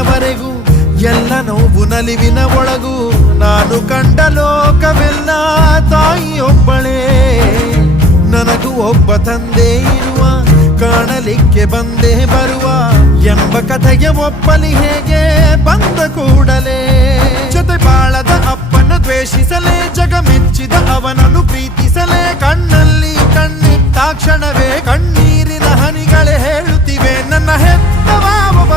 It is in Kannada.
ಕೊನೆಯವರೆಗೂ ಎಲ್ಲ ನೋವು ನಲಿವಿನ ಒಳಗೂ ನಾನು ಕಂಡ ಲೋಕವೆಲ್ಲ ತಾಯಿಯೊಬ್ಬಳೇ. ನನಗೂ ಒಬ್ಬ ತಂದೆ ಇರುವ, ಕಾಣಲಿಕ್ಕೆ ಬಂದೇ ಬರುವ ಎಂಬ ಕಥೆಗೆ ಒಪ್ಪಲಿ ಹೇಗೆ ಬಂದ ಕೂಡಲೇ. ಜೊತೆ ಬಾಳದ ಅಪ್ಪನ ದ್ವೇಷಿಸಲೇ, ಜಗ ಮೆಚ್ಚಿದ ಅವನನ್ನು ಪ್ರೀತಿಸಲೇ. ಕಣ್ಣಲ್ಲಿ ಕಣ್ಣಿಟ್ಟ ಕ್ಷಣವೇ ಕಣ್ಣೀರಿನ ಹನಿಗಳೇ ಹೇಳುತ್ತಿವೆ ನನ್ನ ಹೆತ್ತವ ಒಬ್ಬ